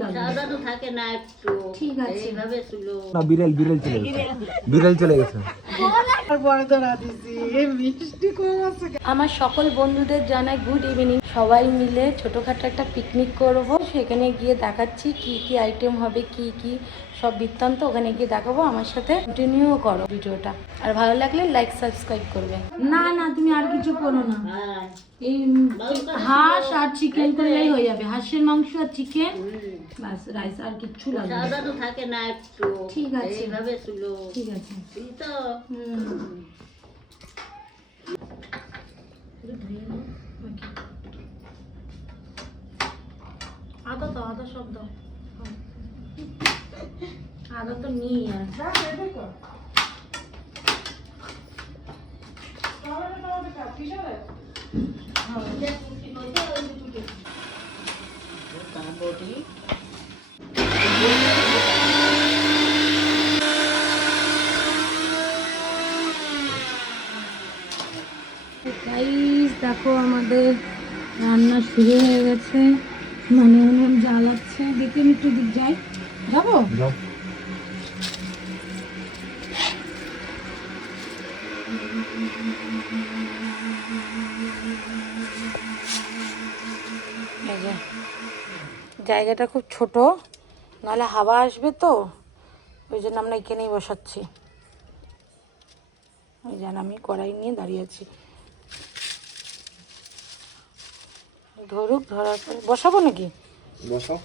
সাদা থাকে না একটু ঠিক আছে এইভাবে ছিল না বিড়াল চলে গেছে আমার সকল বন্ধুদের জানাই গুড ইভিনিং। সবাই মিলে ছোটখাটো একটা পিকনিক করব, সেখানে গিয়ে দেখাচ্ছি কি কি আইটেম হবে, কি কি সব বৃত্তান্ত ওখানে গিয়ে দেখাবো। আমার সাথে কন্টিনিউ করো ভিডিওটা, আর ভালো লাগলে লাইক সাবস্ক্রাইব করবে। না না তুমি আর কিছু করো না, এই হাঁস আর চিকেন করলেই হয়ে যাবে। হাঁসের মাংস আর চিকেন বাস, রাইস আর কিছু লাগবে না। সাদা থাকে না একটু ঠিক আছে এইভাবে ছিল ঠিক আছে। এই তো আদা তো আদা সব দাও, আদা তো নিই আর গাইস দেখো আমাদের রান্না শুরু হয়ে গেছে, মানে উনুন জ্বালাচ্ছে। দেখে আমি একটু দিক যাই, যাবো জায়গাটা খুব ছোট, নাহলে হাওয়া আসবে তো, ওই জন্য আমরা এখানেই বসাচ্ছি। ওই জন্য আমি কড়াই নিয়ে দাঁড়িয়ে আছি, ধরুক, ধরার পরে বসাবো নাকি? বসাও।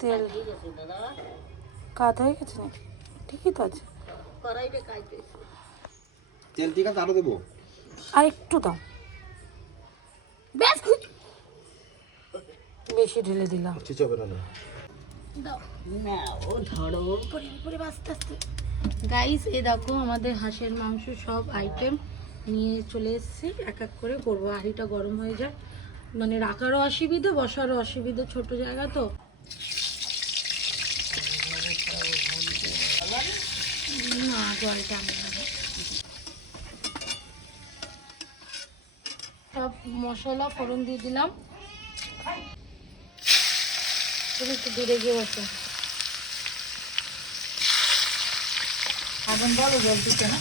তেল কাত হয়ে গেছে নাকি? ঠিকই তো আছে। তেল ঠিক আছে, আরো দেবো? আর একটু দাও, বেশি ঢেলে দিলাম। চিচবে না না ও ধরো পরে আস্তে আস্তে। গাইস এই দেখো আমাদের হাঁসের মাংস সব আইটেম নিয়ে চলে এসেছি, এক এক করে করবো। হাঁড়িটা গরম হয়ে যায়, মানে রাখারও অসুবিধে, বসারও অসুবিধে, ছোট জায়গা তো। না জলটা আমি সব মশলা ফোড়ন দিয়ে দিলাম। তুমি একটু দূরে গিয়ে বসো। আগুন বলো, জল দিতে না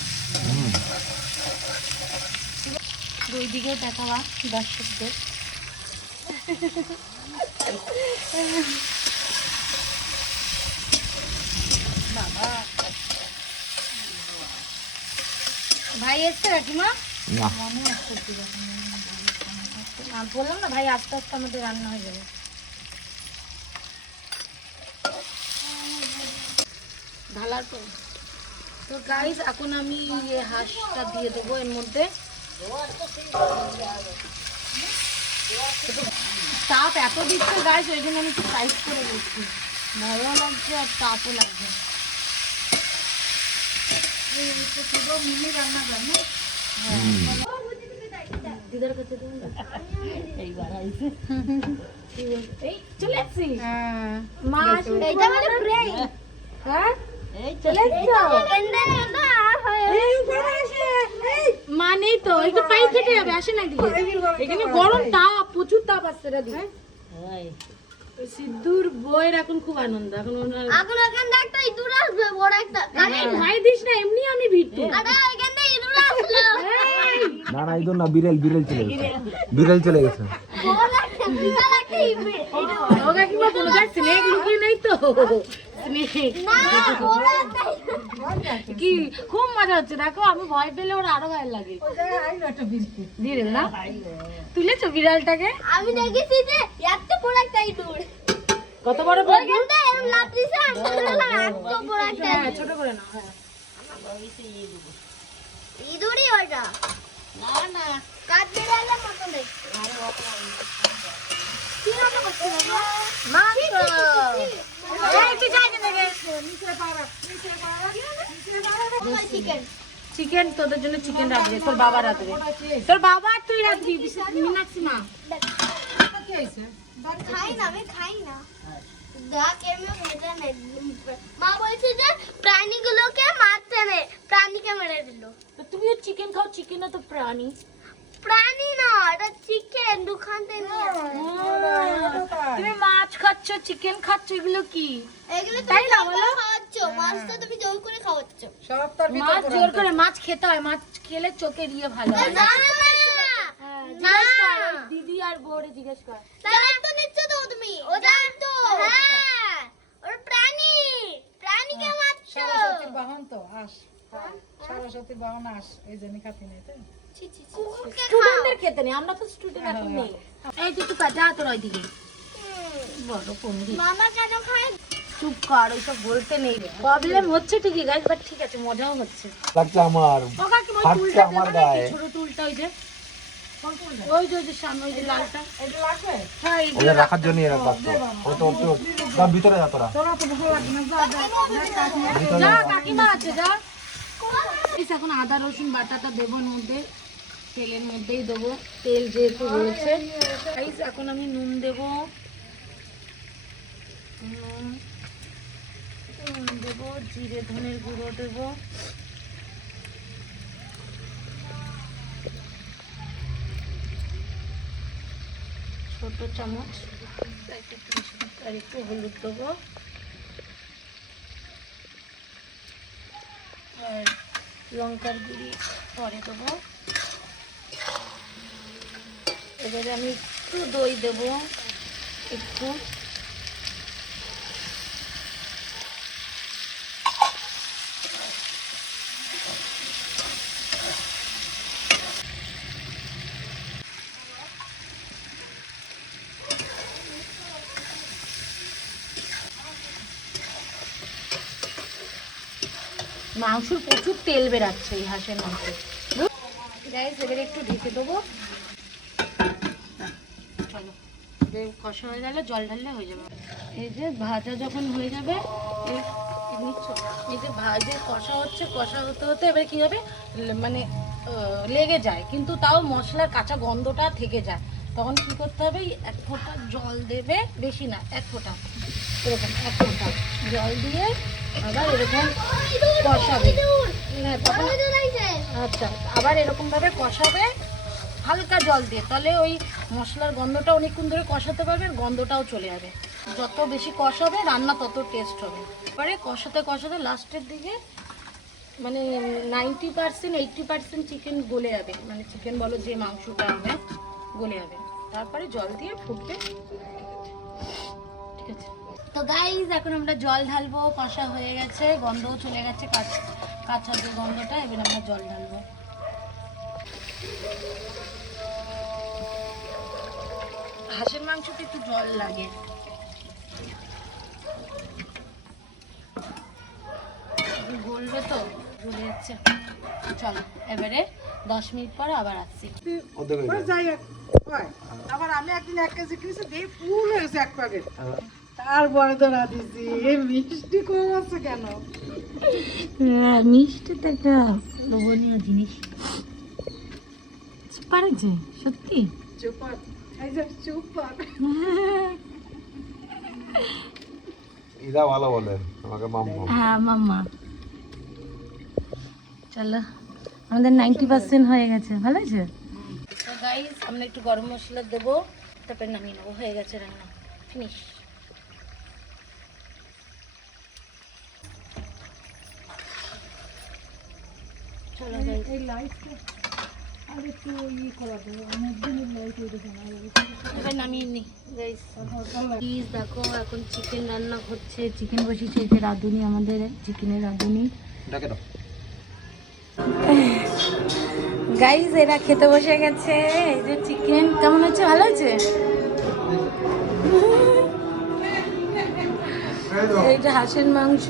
দুই দিকে দেখাবা দর্শকদের। ভাই এসছে কাকিমা? মনে আসছে, বললাম না ভাই আস্তে আস্তে আমাদের রান্না হয়ে যাবে। ঢালার পর তো গাইস এখন আমি হাঁসটা দিয়ে দেবো এর মধ্যে। তাপ এত দিচ্ছে গাইস, ওই জন্য আমি একটু টাইট করে বসছি, ভালো লাগছে আর তাপও লাগছে। মিনি রান্না করবো দিদার কাছে এইবার আইছে এই চলে আসছি মাছ। এইটা মানে ফ্রাই, হ্যাঁ এই চলে এসছো মানে তো একটু পাই কেটে যাবে, আসে না দিকে। এখানে গরম তাপ, প্রচুর তাপ আসছে রে দিকে। ওই সিদ্ধুর বইয়ের এখন খুব আনন্দ, এখন এখন এখান থেকে একটা ইঁদুর আসবে বড় একটা। আরে ভয় দিস না, এমনি আমি ভিটু। আরে এখান থেকে ইঁদুর আসলো। না না, ইঁদুর না, বিড়াল চলে গেছে। বড় একটা বিশাল একটা ইঁদুর। ও কাকিমা বলো, দেখ স্নেক লুকিয়ে নাই তো, স্নেক না বড় একটা কি খুব মজা হচ্ছে। দেখো আমি ভয় পেলে ওর আরো ভয় লাগে। বিড়াল না তুলেছো বিড়ালটাকে? আমি দেখেছি যে এত বড় একটা ইঁদুর। কত বড় বড় ওখান থেকে এরকম লাফ দিছে, এত বড় একটা ইঁদুর। ছোট করে না, হ্যাঁ ইঁদুরই ওটা। না না কাঠ বিড়ালের মতো দেখতে। কি রান্না করছো বাবা? মাংস। এই কি জানি না রে। চিকেন। চিকেন তোদের জন্য চিকেন রাখবে, তোর বাবা রাখবে, তোর বাবা আর তুই রাখবি। মীনাক্ষী মা খাই না, আমি খাই না। দেখ এমনি মেরে নেই। মা বলছে যে প্রাণীগুলোকে মারতে নেই, প্রাণীকে মেরে দিল। তুমিও চিকেন খাও, চিকেনও তো প্রাণী। প্রাণী না, এটা চিকেন দোকান থেকে নিয়ে আসছে। তুমি মাছ খাচ্ছ, চিকেন খাচ্ছ, এগুলো কি? এগুলো তাই তুমি না, জোর করে বলো? খাওয়াচ্ছ, মাছটা তুমি জোর করে খাওয়াচ্ছ। মাছ জোর করে, মাছ খেতে হয়, মাছ খেলে চোখের ইয়ে ভালো হয়। না, হ্যাঁ, না। জিজ্ঞেস কর, ওই দিদি আর বউরে জিজ্ঞেস কর। দায়িত্ব নিচ্ছ তো তুমি, ও দায়িত্ব। হ্যাঁ, ওর প্রাণী, প্রাণীকে মারছো। সরস্বতীর বাহন তো আস, সরস্বতীর বাহন আস, এই জন্য খাতি নেই তাই। ছি, ছি, ছি। কুকুরকে খাও। স্টুডেন্টদের খেতে নেই, আমরা তো স্টুডেন্ট এখন নেই। এই তুই চুপ কর, যা তোর ওইদিকে। বড় পন্ডিত। মামা কেন খায়? চুপ কর, ওইসব বলতে নেই। প্রবলেম হচ্ছে ঠিকই গাইস, বাট ঠিক আছে, মজাও হচ্ছে। লাগছে আমার ও কাকিমা, ওই হাতটা টুলটা আমার দেবো নাকি? গায়ে। ছোট টুলটা ওই যে, ওই যে, ওই যে সামনে, ওই যে লালটা। এটা লাগবে? হ্যাঁ, এই ওদের রাখার জন্য এরা রাখতো ও তো যা ভিতরে যা তোরা তোরা তো ভালো লাগবে না, যা যা ভিতরে যা, যা। কাকিমা আছে, যা। এই এখন আদা রসুন বাটাটা দেবো এর মধ্যে, তেলের মধ্যেই দেবো, তেল যেহেতু রয়েছে। গাইস এখন আমি নুন দেবো, নুন দেবো, জিরে ধনের গুঁড়ো দেবো, ছোট চামচ, আর একটু হলুদ দেবো, আর লঙ্কার গুঁড়ি পরে দেবো। এবারে আমি একটু দই দেবো, একটু, মাংসর প্রচুর তেল বেরাচ্ছে এই হাঁসের মাংস। গাইস এবারে একটু ঢেকে দেবো, চলো কষা হয়ে গেলে জল ঢাললে হয়ে যাবে। এই যে ভাজা যখন হয়ে যাবে, এই যে ভাজে কষা হচ্ছে, কষা হতে হতে এবার কি হবে, মানে লেগে যায়, কিন্তু তাও মশলার কাঁচা গন্ধটা থেকে যায়। তখন কি করতে হবে, এক ফোঁটা জল দেবে, বেশি না, এক ফোঁটা, এরকম এক ফোঁটা জল দিয়ে আবার এরকম কষাবে। হ্যাঁ, তখন আচ্ছা, আবার এরকম ভাবে কষাবে হালকা জল দিয়ে, তাহলে ওই মশলার গন্ধটা অনেকক্ষণ ধরে কষাতে পারবে, আর গন্ধটাও চলে যাবে। যত বেশি কষাবে রান্না তত টেস্ট হবে। এবারে কষাতে কষাতে লাস্টের দিকে মানে 90% 80% চিকেন গলে যাবে, মানে চিকেন বলো যে মাংসটা হবে গলে যাবে, তারপরে জল দিয়ে ফুটবে। ঠিক আছে, তো গাইজ এখন আমরা জল ঢালবো, কষা হয়ে গেছে, গন্ধও চলে গেছে, কাঁচা যে গন্ধটা, এবার আমরা জল ঢালবো। হাঁসের মাংসতে একটু জল লাগে। গলবে তো, গলে যাচ্ছে। চলো এবারে 10 মিনিট পর আবার আসছি। ওই যাই হোক, হয়। আবার আমি একদিন 1 কেজি কিনেছি, দিয়ে ফুল হয়েছে এক প্যাকেট। তারপরে ধরা দিছি, এই মিষ্টি কম আছে কেন? হ্যাঁ, মিষ্টি তো একটা লোভনীয় জিনিস। পারেছে সত্যি। চুপার, এই যে চুপার। ইদা ভালো বলে আমাকে মাম্মা। হ্যাঁ মাম্মা। চলো আমাদের 90% হয়ে গেছে, ভালো আছে। তো গাইস আমরা একটু গরম মশলা দেবো, তারপরে নামিয়ে নেবো, হয়ে গেছে রান্না, ফিনিশ। চলো গাইস, এই লাইটটা আর একটু করা দেবো, মধ্যে লাইট হয়ে গেছে না। এবার নামিয়ে নি গাইস। প্লিজ দেখো এখন চিকেন রান্না হচ্ছে, চিকেন বসিয়েছে, এই যে রাঁধুনি, আমাদের চিকেনের রাঁধুনি। ডাকে দাও। গাইস এরা খেতে বসে গেছে, এই যে চিকেন কেমন হচ্ছে, ভালো আছে। এই যে হাঁসের মাংস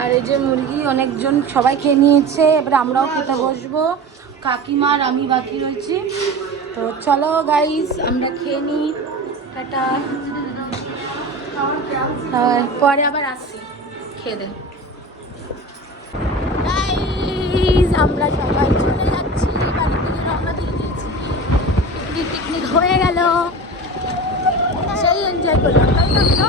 আর এই যে মুরগি, অনেকজন সবাই খেয়ে নিয়েছে, এবার আমরাও খেতে বসবো, কাকিমা আর আমি বাকি রয়েছি। তো চলো গাইস আমরা খেয়ে নিই, টাটা, পরে আবার আসছি খেয়ে দে। গাইস আমরা সবাই চলে যাচ্ছি, বাড়ি থেকে রওনা দিয়ে দিয়েছি, পিকনিক হয়ে গেল, সেই এনজয় করলাম, তাই না?